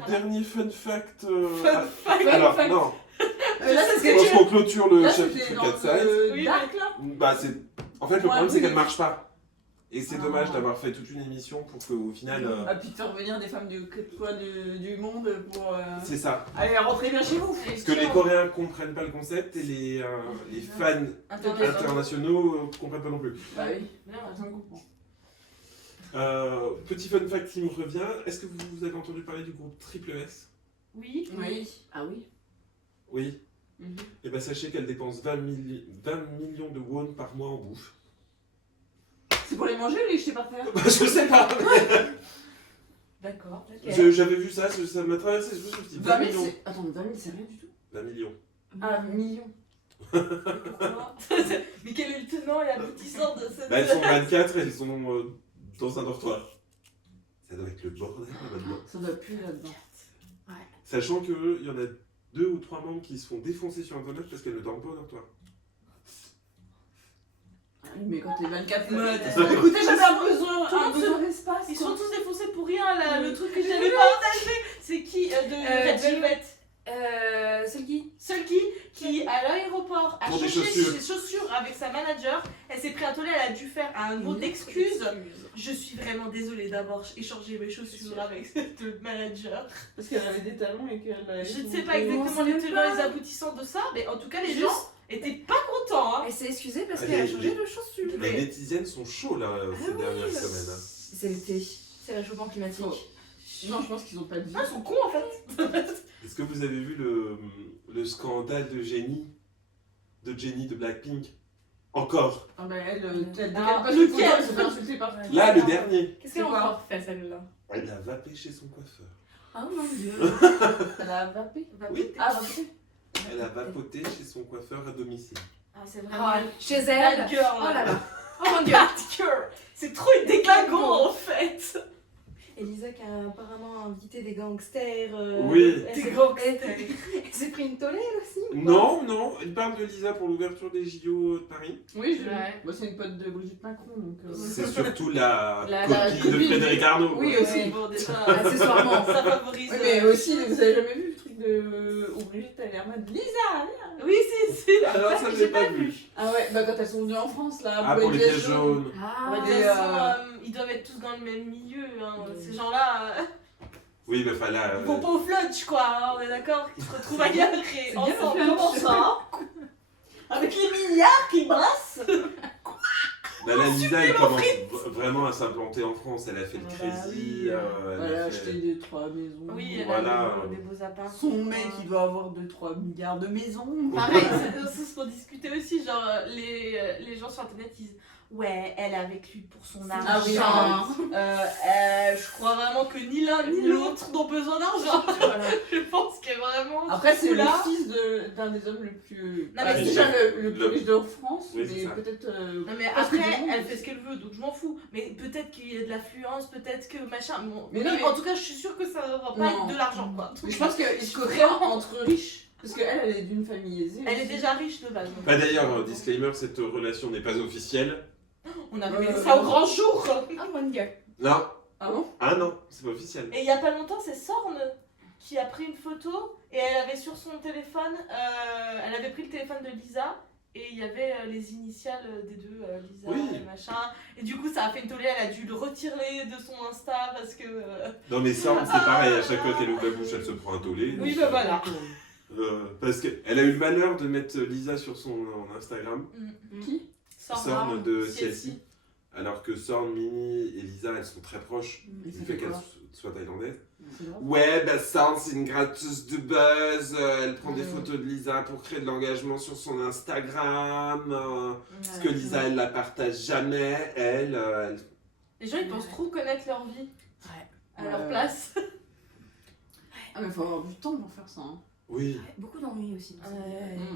Dernier fun fact. Fun fact. Alors, fact. non. Là, c'est ce Je pense qu'on clôture le Là, chapitre c'était 4 dans size. le Oui, dark, là. Bah, c'est... En fait, le Ouais, problème, c'est oui. qu'elle marche pas. Et c'est Ah. dommage d'avoir fait toute une émission pour qu'au final. Ah, puis de faire venir des femmes du monde pour C'est ça. aller rentrer bien chez vous. Parce que les Coréens comprennent pas le concept et les fans internationaux comprennent pas non plus. Bah oui, Bien, personne ne comprend. Petit fun fact qui me revient. Est-ce que vous avez entendu parler du groupe Triple S? Oui. Oui. Ah oui. Oui. Mhm. Et bien sachez qu'elle dépense 20 millions de won par mois en bouffe. C'est pour les manger ou les jeter par terre? Bah, je sais pas. D'accord. J'avais vu ça, ça m'a traversé. Je me suis dit 20 20 000, millions. c'est... Attends, 20 000, c'est rien du tout. 20 millions. Ah, millions. Pourquoi Mais quel est le tenant et l'aboutissant de cette... Bah, elles sont 24, elles sont dans un dortoir. Ça doit être le bordel là-dedans. Ça doit plus là-dedans. Sachant qu'il y en a 2 ou 3 membres qui se font défoncer sur internet parce qu'elles ne dorment pas au dortoir. Ah oui, mais quand t'es 24, Ouais, écoutez, j'avais un besoin, Tout le monde se- d'espace. Ils sont tous défoncés pour rien là, le truc que j'avais partagé. C'est qui de Red Velvet? Seul qui à l'aéroport a Pour des changé chaussures. ses chaussures avec sa manager. Elle s'est pris un tollé, elle a dû faire un mot d'excuse. Je suis vraiment désolée d'avoir échangé mes chaussures avec cette manager. Parce qu'elle avait des talons et qu'elle avait... Je ne sais pas exactement les tenants et les aboutissants de ça, mais en tout cas les gens étaient pas contents. Hein. Elle s'est excusée parce Ah, qu'elle a les- changé les- de chaussures. Les netizens sont chauds là ces oui, dernières semaines. Hein. C'est l'été. C'est le réchauffement climatique. Non, je pense qu'ils ont pas dit. Ah, ils sont cons en fait. Est-ce que vous avez vu le scandale de Jennie de Blackpink? Encore. Ah bah elle, dès qu'elle Ah, passe le photo, lequel elle se fait insulter par tout. Là, le dernier. Qu'est-ce C'est qu'elle a quoi encore fait celle-là? Elle a vapé chez son coiffeur. Oh mon dieu. Elle a vapé. Oui. Ah, vapé. Elle a vapoté chez son coiffeur à domicile. Ah, c'est Ah, vraiment chez elle. bad girl. Oh là là. Oh mon dieu. Bad girl. C'est trop une déclagant en fait. Elisa qui a apparemment invité des gangsters. Oui. Elle Des s'est- gangsters. Elle s'est pris une tollée elle aussi ou pas? Non, il parle de Lisa pour l'ouverture des JO de Paris. Oui, je Ouais. Moi, c'est une pote de Brigitte Macron, donc... C'est surtout la, La copine de copine. Frédéric Arnaud. Oui, quoi. aussi. Bon, déjà, Accessoirement. ça favorise. Oui, mais aussi, vous avez jamais vu le truc de... où Brigitte, elle est en mode Lisa, viens. Oui, si. Alors ça, j'ai pas vu. Ah ouais, bah quand elles sont venues en France, là, Ah, pour les pièges jaunes. Ah, Ouais, de toute Et, façon, ils doivent être tous dans le même milieu. Hein. Ces gens-là, Oui, mais enfin là. ils vont pas au flunch, quoi. Hein, on est d'accord? Ils se retrouvent ailleurs et bien ensemble. le flunch. Comment ça? avec les milliards qui brassent. Bah, la Lisa, elle commence vraiment à s'implanter en France. Elle a fait le Ah bah Crazy. oui. elle Elle a a acheté fait... 2-3 maisons. Oui, elle Voilà. a des beaux apparts. Son mec, il doit avoir 2-3 milliards de maisons. Pareil, c'est ce qu'on discutait aussi. Genre, les gens sur internet disent ouais, elle est avec lui pour son argent. Ah oui, Je crois vraiment que ni l'un ni l'autre n'ont besoin d'argent. Voilà. Je pense que vraiment. Après, c'est le là. fils d'un des hommes le plus. Non, Bah, mais déjà c'est- le plus riche de France, Oui, c'est mais ça. peut-être. Non mais Parce que après, du coup, elle fait ce qu'elle veut, donc je m'en fous. Mais peut-être qu'il y a de l'affluence, peut-être que machin. Bon, Mais non, mais- en tout cas, je suis sûre que ça va pas Non. être de l'argent, quoi. Mais je pense qu'ils se côtoient entre riches. Parce qu'elle, elle est d'une famille aisée. Elle est aussi. déjà riche de base. donc. Bah, d'ailleurs, disclaimer, cette relation n'est pas officielle. On a révélé Euh, ça au grand jour. Oh mon dieu. Non. Ah bon? Ah non, c'est pas officiel. Et il y a pas longtemps, c'est Sorn qui a pris une photo et elle avait sur son téléphone, elle avait pris le téléphone de Lisa et il y avait les initiales des deux, Lisa Oui. et machin. Et du coup, ça a fait une tollée, elle a dû le retirer de son Insta parce que. Non, mais ça, c'est pareil. À chaque fois qu'elle ouvre la bouche, elle se prend un tollé. Oui, donc, bah voilà. Parce qu'elle a eu le malheur de mettre Lisa sur son Instagram. Qui? Sorn de CLC. Alors que Sorn, Minnie et Lisa, elles sont très proches, Et du ça fait fait qu'elles quoi soient thaïlandaises. C'est grave. Ouais, bah Sorn, c'est une gratteuse de buzz. Elle prend des photos de Lisa pour créer de l'engagement sur son Instagram. Parce que Lisa, elle la partage jamais. Elle Les gens, ils pensent trop connaître leur vie à leur place. Ah, mais faut avoir du temps pour faire ça. Hein. Oui. Beaucoup d'ennuis aussi.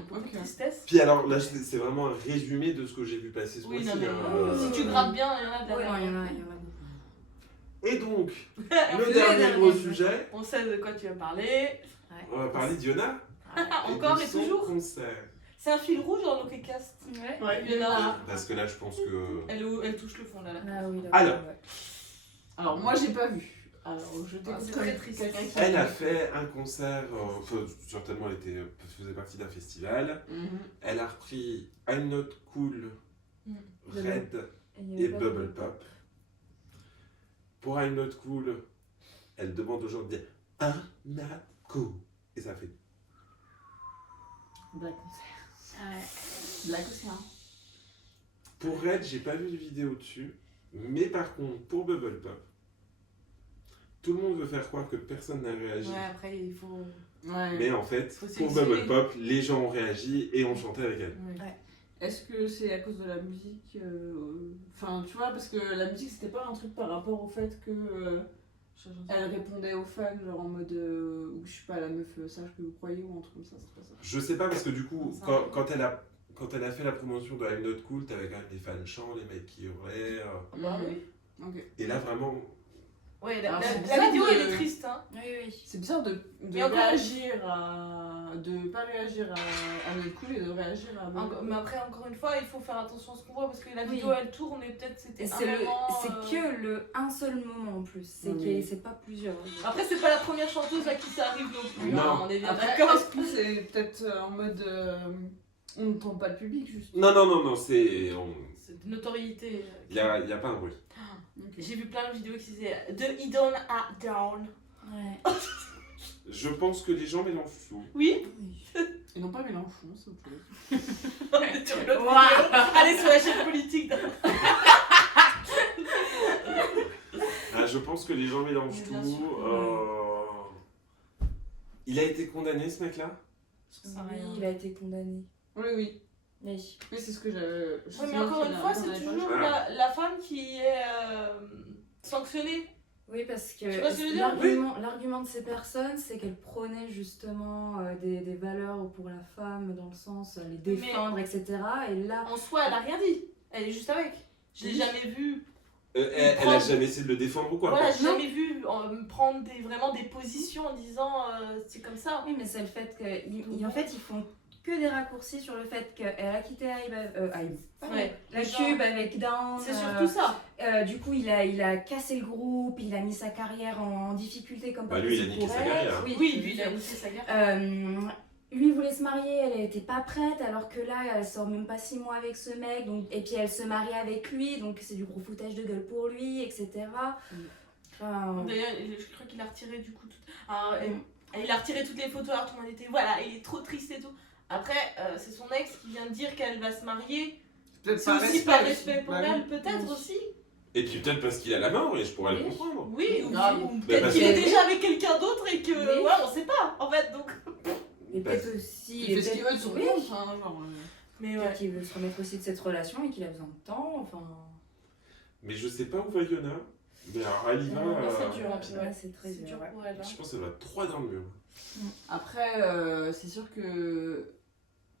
Beaucoup de Ok. tristesse. Puis alors, là, c'est vraiment un résumé de ce que j'ai vu passer ce Oui, mois-ci. non, mais hein. si tu grattes bien, il y en a de Oui, la non, il y en merde. a beaucoup. Et donc, On le sait- dernier gros dernier. sujet, On sait de quoi tu vas parler. on va parler d'Iona. Encore de et son toujours. concert. C'est un fil rouge dans nos podcasts. Ouais. Yona, Parce que là, je pense que... elle touche le fond là. Ah oui, Alors. ouais. Alors, moi, j'ai pas vu. Alors, je Ah, t'écoute c'est comme très triste. quelqu'un qui Elle a fait un concert, enfin, certainement elle faisait partie d'un festival. Mhm. Elle a repris I'm Not Cool, Mm. Red il y et avait pas Bubble de- Pop. Pour I'm Not Cool, elle demande aux gens de dire I'm Not Cool. Et ça fait. Black concert. Ouais. Black aussi, hein. Pour Red, j'ai pas vu de vidéo dessus. Mais par contre, pour Bubble Pop, tout le monde veut faire croire que personne n'a réagi. Ouais, après il faut. Ouais. Mais en fait, Faut pour sélectionner. Bubble Pop, les gens ont réagi et ont chanté avec elle. Est-ce que c'est à cause de la musique Enfin, tu vois, parce que la musique, c'était pas un truc par rapport au fait que elle répondait aux fans, genre en mode ou je suis pas la meuf sage que vous croyez ou un truc comme ça, c'est pas ça. Je sais pas parce que du coup, Ça quand elle a fait la promotion de I'm Not Cool, t'avais quand même des fans chants, les mecs qui hurlaient. Bah oui. Ok. Et là vraiment, Ouais, Alors, c'est la bizarre vidéo de- elle est triste, hein. Oui, oui. C'est bizarre de Mais encore- réagir à. de pas réagir à notre cool et de réagir à. Mais après, encore une fois, il faut faire attention à ce qu'on voit parce que la Oui. vidéo elle tourne et peut-être c'était Et un c'est moment. que un seul moment en plus. C'est Oui. c'est pas plusieurs. Après, c'est pas la première chanteuse à qui ça arrive non plus. Non. hein, on est bien Après, d'accord. est-ce que c'est peut-être en mode. on n'entend pas le public juste non, c'est, C'est de notoriété. y a pas un bruit. Ok. J'ai vu plein de vidéos qui disaient de Idon à Down. Ouais. Je pense que les gens mélangent tout. Oui. Et non pas Mélenchon, s'il vous plaît. On est sur une autre vidéo. Allez sur la chaîne politique. Ah, je pense que les gens mélangent Mais bien tout. sûr. Il a été condamné ce mec-là? Ça sert à Oui, rien. il a été condamné. Oui, oui. Oui. Oui, c'est ce que j'avais. je sais Ouais, mais pas encore qui une l'a- fois, qu'on c'est avait toujours parlé. la femme qui est sanctionnée. Oui, parce que Tu vois ce que je veux dire l'argument de ces personnes, c'est qu'elles prônaient justement des valeurs pour la femme, dans le sens les défendre, etc. Et là, En soi, elle a rien dit. Elle est juste avec. Je l'ai Oui. jamais vue. Elle a jamais essayé de le défendre ou quoi? Voilà, j'ai Non. jamais vu prendre vraiment des positions en disant c'est comme ça. oui, mais c'est le fait qu'en fait, ils font que des raccourcis sur le fait qu'elle a quitté Ouais. la Les gens- Cube avec Down. C'est surtout ça. Du coup, il a cassé le groupe, il a mis sa carrière en difficulté comme Bah, pas lui, il a possible niqué pour sa elle. carrière. Oui, lui, il a niqué sa guerre. Lui voulait se marier, elle était pas prête, alors que là, elle sort même pas 6 mois avec ce mec, donc, et puis elle se marie avec lui, donc c'est du gros foutage de gueule pour lui, etc. Enfin, D'ailleurs, je crois qu'il a retiré du coup il a retiré toutes les photos, alors tout le monde était voilà, il est trop triste et tout. Après, c'est son ex qui vient de dire qu'elle va se marier. Peut-être C'est par aussi respect par respect pour Bah elle, oui. peut-être Oui. aussi. Et puis peut-être parce qu'il a la mort et je pourrais le Oui. comprendre. Oui, ou Grave. peut-être parce qu'il est que- déjà avec quelqu'un d'autre et que. Oui. Ouais, on sait pas en fait. Donc. et Bah, peut-être aussi. Il fait ce qu'il veut de son oui, compte, hein, genre. Mais peut-être ouais. qu'il veut se remettre aussi de cette relation et qu'il a besoin de temps, enfin. Mais je sais pas où va Yona. Mais alors elle y va. c'est dur, hein, Ouais, c'est très C'est dur. dur Ouais. pour elle. hein. Je pense que ça va être 3 dans le mur. Après, c'est sûr que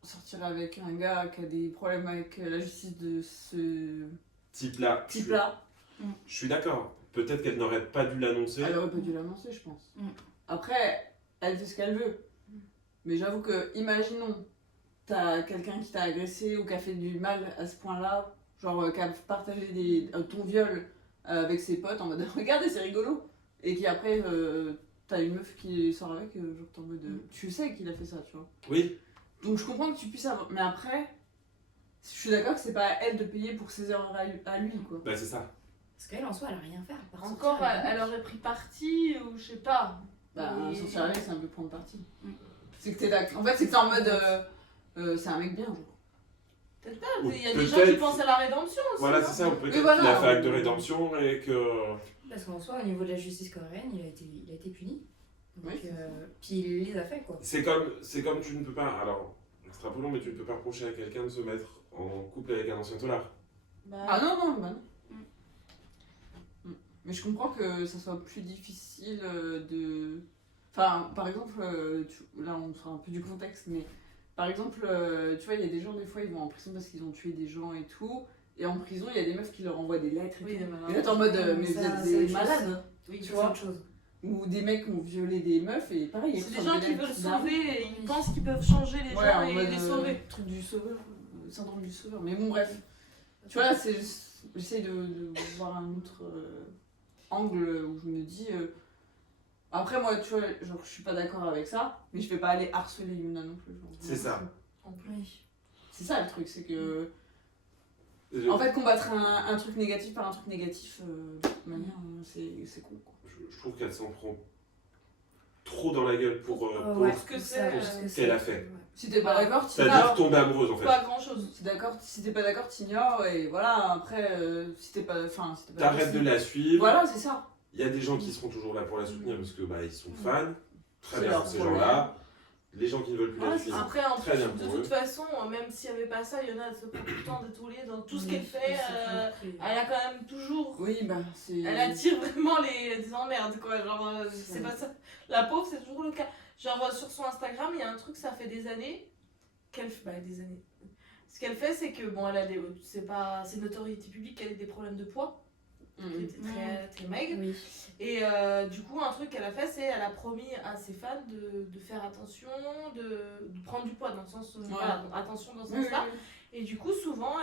sortir avec un gars qui a des problèmes avec la justice de ce Type-là. type-là, Je suis d'accord. Peut-être qu'elle n'aurait pas dû l'annoncer. elle aurait pas dû l'annoncer, je pense. Mm. Après, elle fait ce qu'elle veut. Mais j'avoue que, imaginons, t'as quelqu'un qui t'a agressé ou qui a fait du mal à ce point-là, genre qui a partagé ton viol avec ses potes en mode regardez, c'est rigolo. Et qui après, t'as une meuf qui sort avec, genre t'es en mode tu sais qu'il a fait ça, tu vois. Oui. Donc je comprends que tu puisses avoir. Mais après, je suis d'accord que c'est pas à elle de payer pour ses erreurs à lui, quoi. Bah c'est ça. Parce qu'elle en soi, elle a rien fait. à part Encore, sortir avec elle aurait pris parti ou je sais pas. Bah, Et- sortir avec, c'est un peu prendre parti. Mm. C'est que t'es d'accord. En fait, c'est que t'es en mode. C'est un mec bien, genre. Peut-être pas, Ou il y a des gens qui peut-être- pensent à la rédemption aussi. Voilà, non c'est ça, ou peut-être voilà. qu'il a fait acte de rédemption et que... Parce qu'en soi, au niveau de la justice coréenne, il a été puni. Donc, Oui, c'est ça. puis il les a fait, quoi. C'est comme tu ne peux pas... Alors, extrapolons, mais tu ne peux pas reprocher à quelqu'un de se mettre en couple avec un ancien tolard. Bah, Ah non, non, bah non. Mais je comprends que ça soit plus difficile de... Enfin, par exemple, là on sort un peu du contexte, mais par exemple, tu vois, il y a des gens, des fois, ils vont en prison parce qu'ils ont tué des gens et tout. Et en prison, il y a des meufs qui leur envoient des lettres et Oui, tout. des malades. Et là, t'es en mode, mais Ça, vous êtes c'est des autre chose. malades. oui, tu C'est vois. autre chose. Ou des mecs qui ont violé des meufs et pareil. ils C'est des reçoivent gens qui lettres veulent d'armes. sauver et ils Oui. pensent qu'ils peuvent changer les Ouais, gens en et mode les sauver. truc du sauveur, syndrome du sauveur. Mais bon, bref. Tu vois, là, j'essaie de voir un autre angle où je me dis. Après, moi, tu vois, genre, je suis pas d'accord avec ça, mais je vais pas aller harceler Yuna non plus. genre. C'est ça. En plus. Oui. C'est ça le truc, c'est que. En fait, combattre un truc négatif par un truc négatif, de toute manière, c'est con quoi. Je trouve qu'elle s'en prend trop dans la gueule pour Ouais, ce que pour c'est, ça, pour pour ce que qu'elle c'est. a fait. Ouais. Si t'es pas d'accord, C'est-à-dire t'ignores. tomber amoureuse, en fait. Pas grand chose. Si t'es pas d'accord, t'ignores, et voilà, après, si t'es pas. Enfin, si t'es pas T'arrêtes de la suivre. Voilà, c'est ça. Il y a des gens qui seront toujours là pour la soutenir parce que bah, ils sont fans. Très C'est bien leur pour ces problème. gens-là. Les gens qui ne veulent plus la suivre. Après, en Très plus, bien de pour toute eux. façon, même s'il n'y avait pas ça, Yona, elle se prend tout le temps détourner dans tout ce Oui, qu'elle fait. c'est tout. Elle a quand même toujours. Oui, bah, c'est. Elle attire vraiment des emmerdes, quoi. Genre, c'est pas ça. La pauvre, c'est toujours le cas. Genre, sur son Instagram, il y a un truc, ça fait des années qu'elle fait. Bah, des années. Ce qu'elle fait, c'est que, bon, elle a des. C'est notoriété publique qu'elle a des problèmes de poids. Elle était très maigre. Oui. Et du coup, un truc qu'elle a fait, c'est elle a promis à ses fans de faire attention, de prendre du poids, dans le sens. Voilà, donc attention dans ce sens-là. Et du coup, souvent,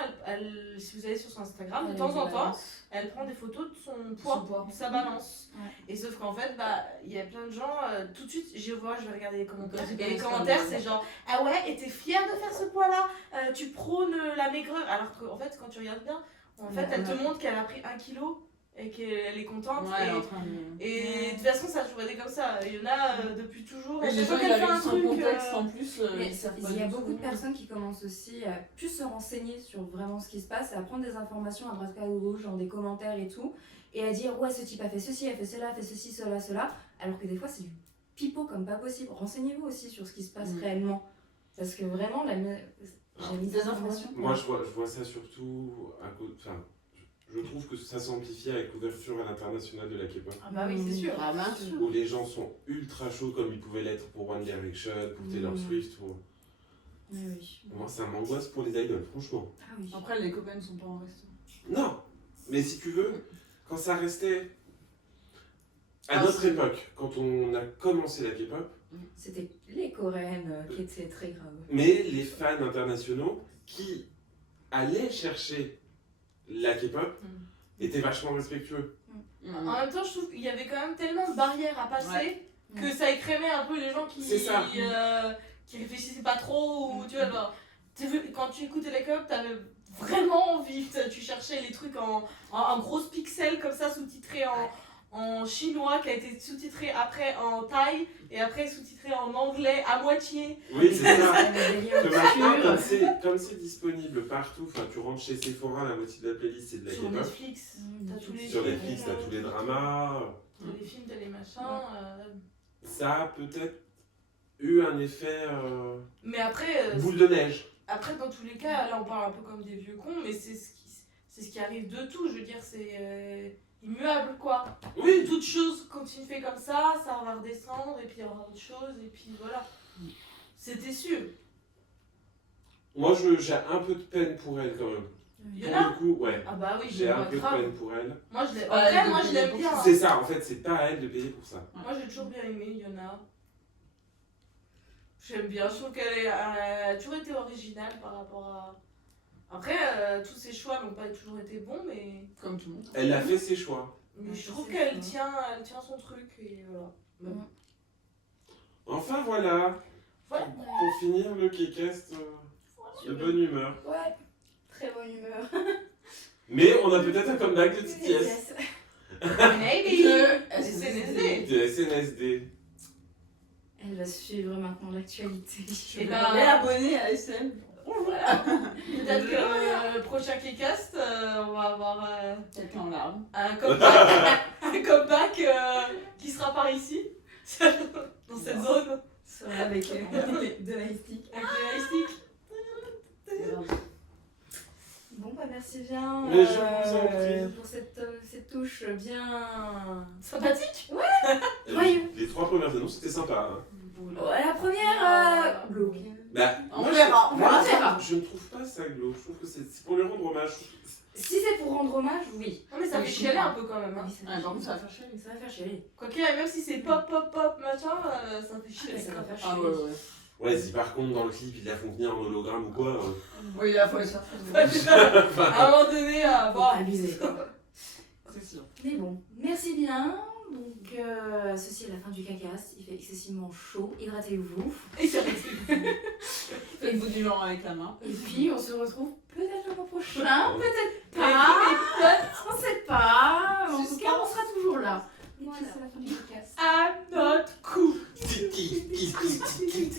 si vous allez sur son Instagram, de temps en temps, elle prend des photos de son poids, de sa balance. Ouais. Et sauf qu'en fait, bah, il y a plein de gens, tout de suite, je vais regarder les commentaires. Ouais, c'est Et les pas commentaires, Instagram. c'est genre, ah ouais, et t'es fière de faire ce poids-là, tu prônes la maigreur. Alors qu'en fait, quand tu regardes bien, en fait, elle te montre qu'elle a pris 1 kilo et qu'elle est contente. Ouais, elle est en train de. Et de toute façon, ça a toujours été comme ça. Il y en a depuis toujours. Et Et les chaque gens, fois ils qu'elle fait un arrivent sans truc. contexte en plus. Mais ils savent pas il y a du beaucoup de tout. personnes qui commencent aussi à plus se renseigner sur vraiment ce qui se passe, à prendre des informations à droite à gauche, dans des commentaires et tout, et à dire ouais, ce type a fait ceci, a fait cela, a fait ceci, cela, alors que des fois c'est du pipeau comme pas possible. Renseignez-vous aussi sur ce qui se passe réellement, parce que vraiment la désinformation. Moi, je vois ça surtout à cause. Enfin, je trouve que ça s'amplifie avec l'ouverture à l'international de la K-pop. Ah bah oui, c'est sûr. Ah, bien sûr. Où les gens sont ultra chauds comme ils pouvaient l'être pour One Direction, pour Taylor Swift. Oui, oui. Moi, ça m'angoisse pour les idoles, franchement. Ah oui. Après, les copains ne sont pas en resto. Non, mais si tu veux, quand ça restait à Ah, notre c'est- époque, quand on a commencé la K-pop, C'était les Coréennes qui étaient très graves. mais les fans internationaux qui allaient chercher la K-pop étaient vachement respectueux. En même temps, je trouve qu'il y avait quand même tellement de barrières à passer Ouais. que ça écrémait un peu les gens qui réfléchissaient pas trop. Ou, tu vois, genre, quand tu écoutais la K-pop, t'avais vraiment envie. Tu cherchais les trucs en grosses pixels comme ça, sous-titrés en chinois, qui a été sous-titré après en thaï et après sous-titré en anglais à moitié. Oui, c'est ça. Le délire Que maintenant, obscur. comme c'est disponible partout, enfin, tu rentres chez Sephora, la moitié de la playlist c'est de la Sur K-pop. Netflix, t'as tous les Sur films, Netflix, t'as tous les dramas. t'as les films, t'as les machins. Ça a peut-être eu un effet Mais après, boule de neige. après, dans tous les cas, là on parle un peu comme des vieux cons, mais c'est ce qui arrive de tout. Je veux dire, c'est immuable quoi. Oui, Toute chose continue fait comme ça va redescendre et puis il y aura autre chose et puis voilà. C'était sûr. moi j'ai un peu de peine pour elle quand même. Il y Pour en a. le coup, ouais. Ah bah oui, je J'ai un vois peu de grave. peine pour elle. Moi je l'aime. pas elle Après, de moi je payer l'aime pour bien. ça. hein. C'est ça, en fait, c'est pas à elle de payer pour ça. Moi j'ai toujours bien aimé Yona. J'aime bien, je trouve qu'elle a toujours été originale par rapport à. Après, tous ses choix n'ont pas toujours été bons, mais Comme tout le monde. Elle a fait ses choix. je trouve c'est qu'elle ça. tient son truc et voilà. Enfin voilà, Voilà. pour finir le K-Cast de bonne humeur. Ouais, très bonne humeur. Mais on a peut-être un comeback de TTS, Yes. Maybe. De SNSD. de SNSD. Elle va suivre maintenant l'actualité. Et Elle ben, est abonnée à SM. on Peut-être que le prochain Kcast, on va avoir Quelqu'un en larmes. un comeback qui sera par ici, dans cette zone, Avec de la stick. avec les elastiques. Bon, bah merci bien Mais je vous en prie. pour cette touche bien Sympathique. joyeux. Les 3 premières annonces, c'était sympa. Hein. Ouais, la première, glauque. Bah, On moi, verra. On verra. je ne trouve pas ça glauque. Je trouve que c'est pour lui rendre hommage. Si c'est pour rendre hommage, oui. Non mais ça fait chialer un peu quand même. Hein. Oui, ça Ouais, fait par contre, chialer. ça va faire chier. Ça va faire chialer. Quoi qu'il arrive, même si c'est pop pop pop machin, ça fait chialer. Ça va faire Ah chialer. ouais. Ouais, si par contre dans le clip ils la font venir en hologramme ou quoi. Oui, là, faut ça. Ouais, c'est ça. À un moment donné, Bon, bon. abusé. C'est sûr. Mais bon, merci bien. Donc, ceci est la fin du cacast. Il fait excessivement chaud. Hydratez-vous. Et ça Faites-vous du genre avec la main. Et puis, on se retrouve peut-être le mois prochain, peut-être Ah, pas. On sait pas.